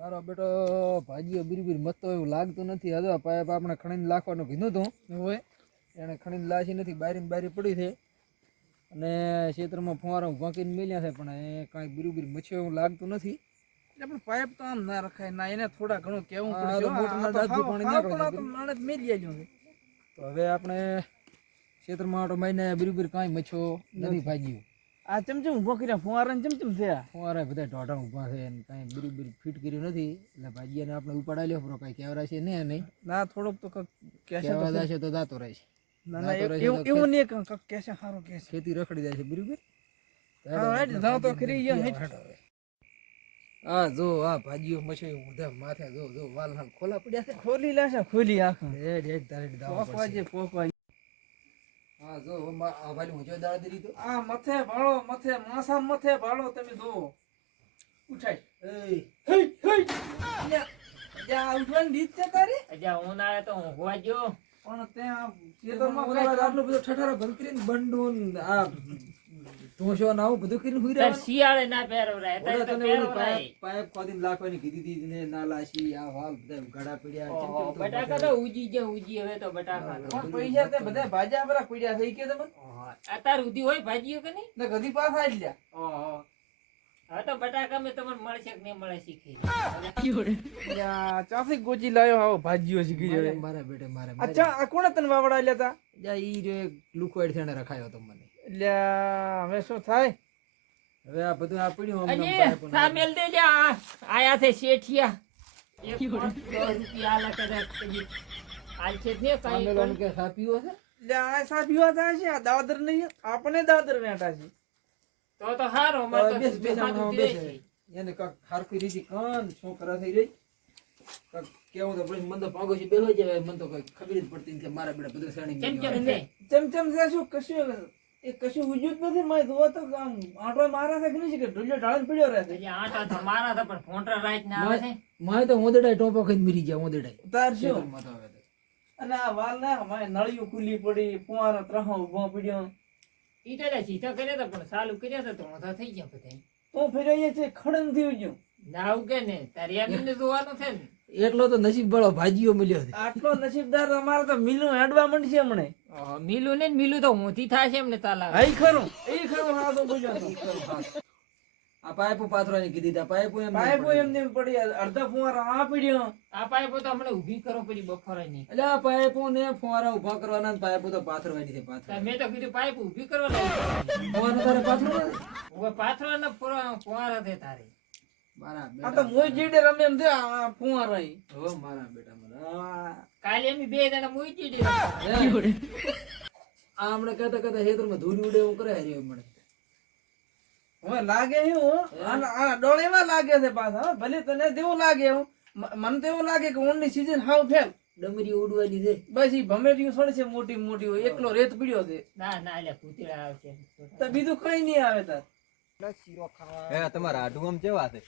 મારો બેટો ભાજીઓ બીરબીર મતો એવું લાગતું નથી. હવે પાઇપ આપણે ખણીને લાખવાનું કીધું હતું, હોય એને ખણીને લાશી નથી, બારી પડી છે અને ખેતરમાં ફુવારો વાંકીને મેલ્યા છે, પણ એ કાંઈ બીરબીર મચ્યો એવું લાગતું નથી. પણ પાઇપ તો આમ ના રખાય ના, એને થોડા ઘણું કેવું આ પડશે. તો મોટરના દાંતથી પાણી નીકળે છે. તો માણસ મેલી આવ્યો છે. તો હવે આપણે ખેતરમાં આટો મારીને બીરબીર કાંઈ મચ્યો નથી ભાજીઓ. આ ચમચમ ઉભો કર્યા ફુવારા ને ચમચમ થયા. ફુવારા બધા ઢોઢા ઊભા છે અને કાંઈ બીરબીર ફિટ કર્યું નથી, એટલે ભાજીયાને આપણે ઉપાડા લ્યો પણ કાંઈ કેવરા છે ને નહીં. ના થોડોક તો કેવા જશે તો દાંતો રહેશે. ના ના એવું નહીં કેસે સારું કેસે ખેતી રખડી જાય છે બીરબીર. તો ખરી હા જો આ ભાજીઓ મચ્યો ઊંધા માથે જો જો વાલ હાલ ખોલા પડ્યા છે. ખોલી લાશે ખોલી આખા એક તારીખ પોકવાજે હા જો આ ભાઈ ઊંચો દાળ દીધી તો આ મથે ભાળો મથે માસા મથે ભાળો તમે જો ઉઠાય હે જા ઉઠવાની રીત છે તારી. અજા ઉનાળે તો ઊંઘવા ગયો પણ ત્યાં ખેતરમાં આટલો બધો ઠઠારો બંધ કરીને બંડુન આ ઢોસો ના આવું બધું કરીને હુઈ તાર રહ્યા. શિયાળે ના પહેરવરાય તારે તો પહેરવરાય. પાઇપ ખોદીને લાખવાની કીધી હતી ને ના લાશી આ વાલ બધા ગડા પડ્યા. ઓહો, બટાકા તો ઉજી ગયા ઉજી હવે તો બટાકા તો. પણ પૈસા તે બધા ભાજા બરા પડ્યા થઈ કે તમને ઓહો, અત્યાર સુધી હોય ભાજીઓ કે નહીં? ને ગધી પાછા આઈ લ્યા. ઓહો, હવે તો બટાકા મેં તમને મળશે કે નહીં મળે શીખી યા ચાથી ગોચી લાયો આવો ભાજીઓ શીખી જાય. મારા બેટે મારે અચ્છા આ કોણે તને વાવડા લેતા જા ઈ રે લુકવાડ થઈને રખાયો તો મને. લ્યા હવે શું થાય. હવે આ બધું આ પડ્યું અજે હમણાં સામેલ દે જા આયા છે શેઠિયા 100 રૂપિયા આલા કદાચ આલ છે ને સામેલોનું કઈ કે સાપીઓ છે. લ્યા આ સાબીવા થાય છે આ દાદર નહીં આપણે દાદર વેટા છે. તો હારો માર તો બેસ બેસ ખાધું આમ પીવે બેસે. છે. એને કાક હારખી રીતી કાન શું કરા થઈ રહી કાક કેવું તો પછી મન તો પાગો છે બેહો જાય. મન તો કઈ ખબર જ પડતી નથી મારા બેટા બધું સાણી કેમ કેમ છે ચમચમ છે શું કશું એ કશું ઉજ્યું જ નથી. મારે જોવો તો આમ આંટો મારા છે કે નહીં કે ઢોલિયો ઢાળીને પડ્યો રહે છે. અજે આટા તો મારા તો પણ ફોંટરા રાઈટ ના આવે છે. માય તો ઓંદડાય ટોપો ખાઈને મરી ગયા ઓંદડાય. તાર શું ખેતરમાં તો હવે તો. અને આ વાલ ના મારે નળિયું ખુલ્લી પડી ફુવારો ત્રહો ઉભો પડ્યો ઈ તો સીધા કર્યા હતા પણ ચાલુ કર્યા હતા તો મોઢા થઈ ગયા બધા. તો ફેરાઈએ છે ખડન થઈ ગયું. ના ઉગે ને તારી આમીને જોવાનું છે ને. એકલો તો નસીબ વાળો ભાજીઓ મળ્યો છે. આટલો નસીબદાર અમારે તો મિલું હેડવા માંડશે હમણે. મિલું ને મિલું તો ઊંધી થાય છે એમને તાલા. હઈ ખરું હા તો બોલ્યો આ પાઇપો પાથરવાની કીધી તા પાઇપો એમ પાઇપો એમને પડી અડધા ફુવારા આ પડ્યો. આ પાઇપો તો હમણાં ઊભી કરો પેલી બફોરે ની. એટલે આ પાઇપો ને ફુવારા ઉભા કરવાના ને પાઇપો તો પાથરવાની છે. મેં તો કીધું પાઇપ ઊભી કરવા લાગી. ફુવારા તારે પાથરવા હવે પાથરવાના ફુવારા છે તારે. મારા આ બેટા તો મોય જીડે રમે એમ છે આ ફુવારા ઈ. હો મારા બેટા મારા કાલે એમ બે જણા મૂકી દે. આ હમણાં કહેતા કહેતા ખેતરમાં ધૂળ ઉડે એવું કરે હરી મને. હવે લાગે એવું આ ડોળેમાં લાગે છે પાછા હો. ભલે તને તેવું લાગે એવું મને તો એવું લાગે કે ઊંડની સીઝન હાવ ફેલ ડમરી ઉડવાની છે. બસ ઈ ભમેટિયું સડશે મોટી મોટી હોય એકલો રેત પીડ્યો છે ના ના એટલે પૂતળા આવશે. તો બીજું કઈ નહીં આવે તાર. તમારા આડું આમ કેવા છે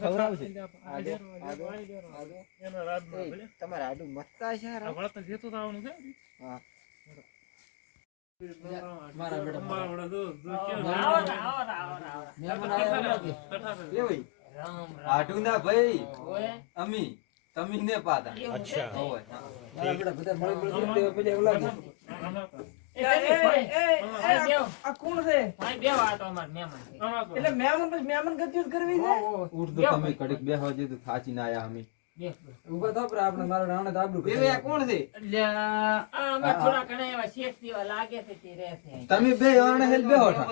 ખવડાવશે તમારે આડું મસ્તા છે મારા બેટા આવો ને, આવો ને, આવો ને, આવો ને. મહેમાન આવ્યા કે કેવી રામ રામ. આડું ના ભાઈ ઓય, અમી તમી ને પાતા એવું છે. હોય મારા બેટા બધા મળી મળી પેલી એવું લાગે. એ તમે ભાઈ, ભાઈ બેહો. આ કોણ છે ભાઈ બેહો, આ તો અમારા મહેમાન છે. એટલે મહેમાન પછી મહેમાન ગતિ કરવી છે. ઉઠતો તમે કડીક બેહવા જે તો થાચી ના આયા અમી બેહો. ઉભા થો પણ આપણે મારા રાણે તો આબરૂ બે કોણ છે એટલે આ અમારા થોડા ઘણા એવા શેઠ જેવા લાગે છે તે રહે છે અહીં. તમે બે આણે હેલ બેહો ઠા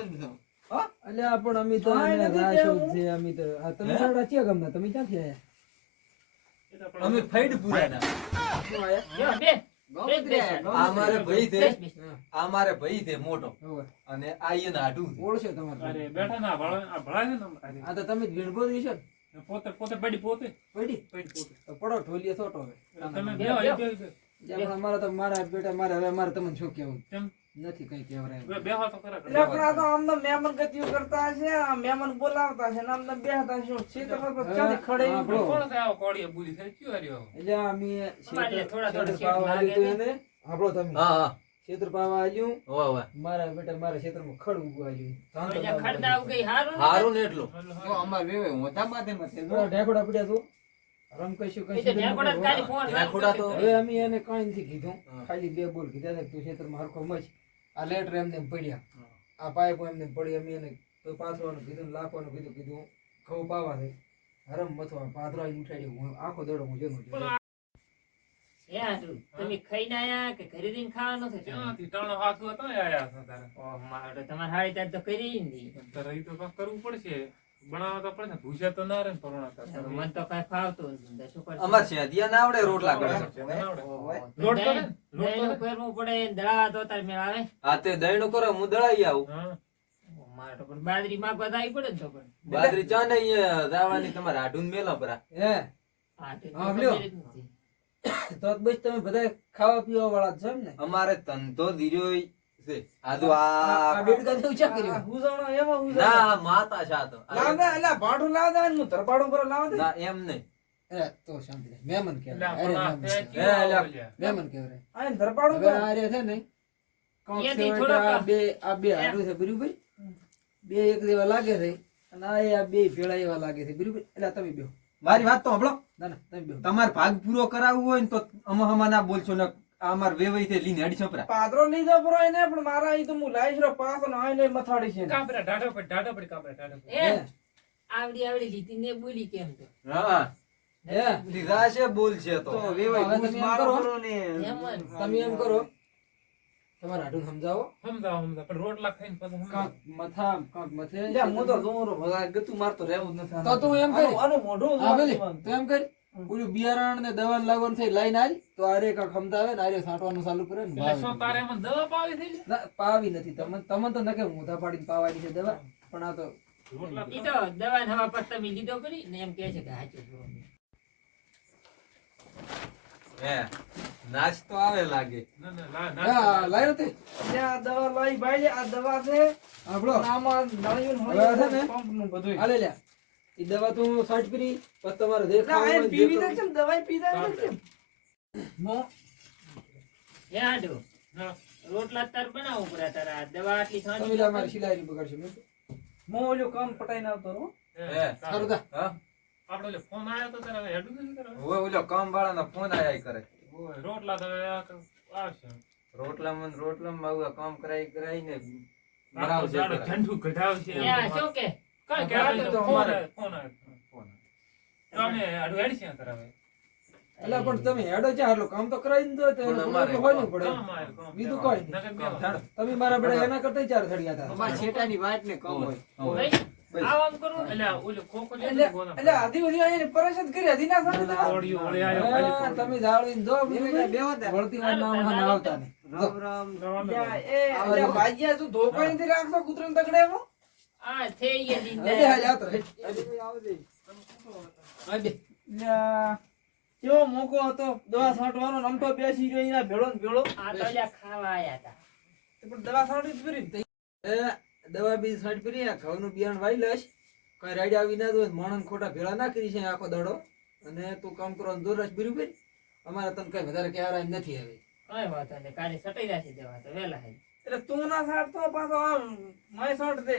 એટલે આ પણ અમે તો હા, એને નથી રાશો દેવું. છે અમે તો આ તમે સાડા ચિયા ગામના તમે ક્યાંથી આયા અમે ફાઈડ પૂરા ના શું આયા બેહો, બેસ. બેસ, બેસ. આ મારે ભાઈ છે બેસ, બેસ. આ મારે ભાઈ છે મોટો હવે અને આ એને આડું છે. ઓળખો તમારે બેઠા ના ભળાય ને અરે આ તો તમે જ વીણભો જ છો ને પોતે પોતે પડી પોતે પડી પડી પોતે તો પડો ઢોલીએ સોટો હવે તમે બે, બે બે. જે પણ અમારા તો મારા બેટા મારે હવે મારે તમને શું કહેવું કેમ નથી કઈ કહેવરાય બે હાથ કરે એટલે પણ આ તો આમને મહેમાન ગતિઓ કરતા હશે આ મહેમાન બોલાવતા છે ને આમને બેહતા છે ક્ષેત્રમાં તો ચાલી ખડે હા, બરો. કોણ છે આવો કોળીએ બુરી થઈ ક્યું હાર્યો એટલે અમે અમારે થોડા થોડા ક્ષેત્ર પાવા લાગે આવ્યું હતું એને આપણો તમે હા હા ક્ષેત્ર પાવા આવ્યું હોવે હોવે મારા બેટા મારા ક્ષેત્રમાં ખડ ઉગવા આવ્યું અહીંયા ખડદા ઉગઈ હારું ને? હારું ને એટલું ઢેકડા પડ્યા તું રમ કશું એ તો ઢેકોડા જ ખાલી ફોન ઢેકોડા તો- હવે અમે એને કઈ નથી કીધું હા. ખાલી બે બોલ કીધા છે કે તું ક્ષેત્રમાં હરખો મચ આ લેટર એમને એમ પડ્યા આ પાઇપ એમને એમ પડી અમે એને તો પાથરવાનું કીધું લાખવાનું કીધું ઘઉં પાવા છે હરમ મથવા પાથરો આવીને ઉઠાડી હું આખો દડો હું જેનો પણ એ હારું, તમે ખાઈને આયા કે ઘરે જઈને ખાવાનું છે ક્યાંથી ટાણો હાથું હતા ને આયા હતા તારે. ઓહ, મારે તો તમારે હારી ત્યાં તો કરી જ નહીં. તારે ઈ તો કાંઈક કરવું પડશે. બનાવવા તો પડે ને. ભૂસ્યા તો ના રહે ને પરોણા તો. મને તો કઈ ફાવતું નથી. તો શું કરશું? અમાર શેઢિયા ના આવડે રોટલા કરે ઓહો, લોટ કરે ને? દહીં નું કરવું પડે, દળાવા તો તાર મેળ આવે. આ તે દહીંનું કરો હું દળાઈ આવું હા. ઓહ, મારે તો પણ બાજરી માગવા તો આવી પડે ને તો પણ. બાજરી ચા ને અહીંયા દાવાની તમારે આઢું મેલો પરા હે હા, તે તો હા, લ્યો. ખબર જ નથી. તો બસ તમે બધા ખાવા પીવા વાળા જ છો એમ ને અમારે ધંધો ધીર્યો છે આ તો આ બેડકા જેવું ચા કર્યું હુઝાણો એમાં હુઝાણો. ના માતા શા તો લાવ દે, એટલે ભાડું લાવ દે ને હું ધરપાડું પર લાવ દે. ના એમ નહીં એ તો શાંતિ રહે. મહેમાન એટલે કહેવાય આ અરે પણ આ મહેમાન. તે કેવા અલ્યા. બોલ્યા. મહેમાન કહેવાય આઈને ધરપાડું હવે પર. આ રહ્યા છે ને કાંક અહીંયાથી સેવાય થોડોક કે આ બે હાડું છે બરાબર બે એક જેવા લાગે છે અને આ બે ભેળા એવા લાગે છે બરાબર એટલે તમે બેહો મારી વાત તો સાંભળો ના ના તમે બેહો તમારે ભાગ પૂરો કરાવવો હોય ને તો અમા ના બોલશો ને આ અમાર વેવાઈ થી લીને હેડી છોપરા પાદરો લીધો પરો એને પણ મારા ઈ તો હું લાઈશ રો પાસો ને આઈને મથાડી છે. કાપરા ઢાઢો પડી, ઢાઢો પડી, કાપરા ઢાઢો પડી. એ, આવડી લીધી ને બોલી કેમ તો હા હે લીધા છે બોલ છે તો તો વેવાઈ હવે ઘૂસ તમે એમ મારો કરો. પરો ને. એમ જ. તમે એમ કરો તમારા હાડું સમજાવો સમજાવો, સમજાવો. પણ રોટલા ખાઈને પછી સમજાવો. કાંક મથા કાંક મથે જા, હું તો જોઉં રો, બધા ગતું મારતો રહેવું જ નથી. તો તું એમ કરી. આનું મોઢું હા જોવા ભલે જેવું. તો એમ કરી ઓલું બિયારણ ને દવા લાવવાનું થઈ લાઈન આવી તો આરે કાંક સમજાવે ને આરે છાંટવાનું ચાલુ કરે ને એટલે વાવે. શું તારે એમાં દવા પાવી થઈ ગઈ? ના પાવી નથી તમને તમને તો નકે મોઢા પાડીને પાવાની છે દવા પણ આ તો રોટલા ઈ તો દવા ને હવા પર તમે લીધો કરી ને એમ કહે છે કે હાચું બોલો. હે નાસ્તો આવે લાગે ના, ના, ના, ના. હા લાવ્યો તે લે, આ દવા લાવી ભાઈ લે, આ દવા છે આપણો અને આમાં નળિયું ને હવે છે ને? પંપનું બધુંય. હાલે લ્યા ઈ દવા તું સાઈડ કરી પછી તમારે જે એટલે આ ખાવું એને હોય પીવી જે દે કેમ? દવાઈ પીધા ને કેમ? હું એ હાડું, હા. રોટલા તાર બનાવવું પડે તારે આ દવા આટલી તમે છાંટી લ્યા મારી સિલાઈ બગાડશે મેં હું ઓલું કામ પટાઈને આવતો રહું. હે, સારું તા હા આપણે ઓલો ફોન આવ્યો તો તારે હવે હેડું નથી કરવાનું? હવે ઓલો કામ વાળાનો ફોન આયા કરે ઓય, રોટલા તો હવે આવશે. રોટલામાં આવું કામ કરાઈ ને આખો બનાવજે દાડો જરા. ઠંડુ કઢાવશે. એ આ શું કે કાંઈ હા, કહેવાય તો તો અમારે. ફોન આવ્યો. ફોન. તો અમે હાડું હેડી છે તારે હવે. એટલે પણ તમે હેડો છે આટલું કામ તો કરાવી દો તો પણ એનું અમારે તો હોવું પડે કામ આવ્યું, કામ. બીજું કોઈ નહીં. નકર કામ બેવા. તમે મારા બેડા એના કરતા ચાર થડિયા હતા અમારે છેટાની વાત ને ભાઈ, આવ આમ કરું એટલે આ ઓલો ખોખો લે એટલે ને ગોના એટલે આધી બધી આઈને પરેશાન કરી, આધી ના સામે દવા. ઓળિયો ઓળે આવ્યો ખાલી હા, ખોટું. તમે જાળવીને દો વળતી વાર ના હમણાં આવતા ને યા, એટલે ભાગ્યા તું ધોકાઈ નથી રાખતો કૂતરાને તગડે એમાં? આ થઈ ગઈ દી હેડે હાલ આવતો હેડ. હા, બે. યા, કેવો મોકો હતો દવા છાંટવાનો ને આમ તો બેસી રહ્યો અહીંયા ભેળો ને ભેળો. આ તો લ્યા ખાવા આયા હતા. પણ દવા છાંટી જ ફરી. એ દવા બી સાઈડ કરી આ ઘઉંનું બિયારણ વાઈ લઈશ કઈ રાઈડ આવી ના દો માણસ ખોટા ભેળા ના કરી છે આખો દડો અને તું કામ કરવાનું દૂર રાખ બરાબર અમારે તને કઈ વધારે કહેવાય નથી હવે કઈ વાંધો નહીં, કાલે સટાઈ જશે દવા તો વહેલા હે. એટલે તું ના છાંટતો પાછો આમ માય છાંટ દે.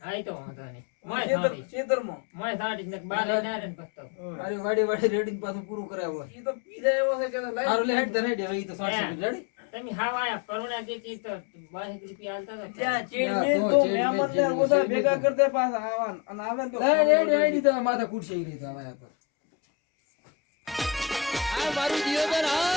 હા, ઈ તો વાંધો નહીં. મોય ખેતર- સાંટી. ખેતરમાં. મોય સાંટી ને બાર લઈને આવે ને પછી તો. અરે વાડી વાડી રેડીને પાછું પૂરું કરાવવું ઈ તો પીધા એવો છે કે લઈ. સારું લે હેડ તને હેડ હવે ઈ તો 60 રેડી તમે હાવા આયા કરુણા દેતી તો 22 રૂપિયા આલતા હતા. ત્યાં ત્યાં ચેડમેન તો તો ચેડમેન, મહેમાનને ચેડમેન, બધા ચેડમેન ભેગા તો. કરતે પાછા આવવાના. અને આવે ને તો રેડી રેડી તો માથા કૂટશે ઈ રીતે હવે આ તો આ મારું દિયોદર હા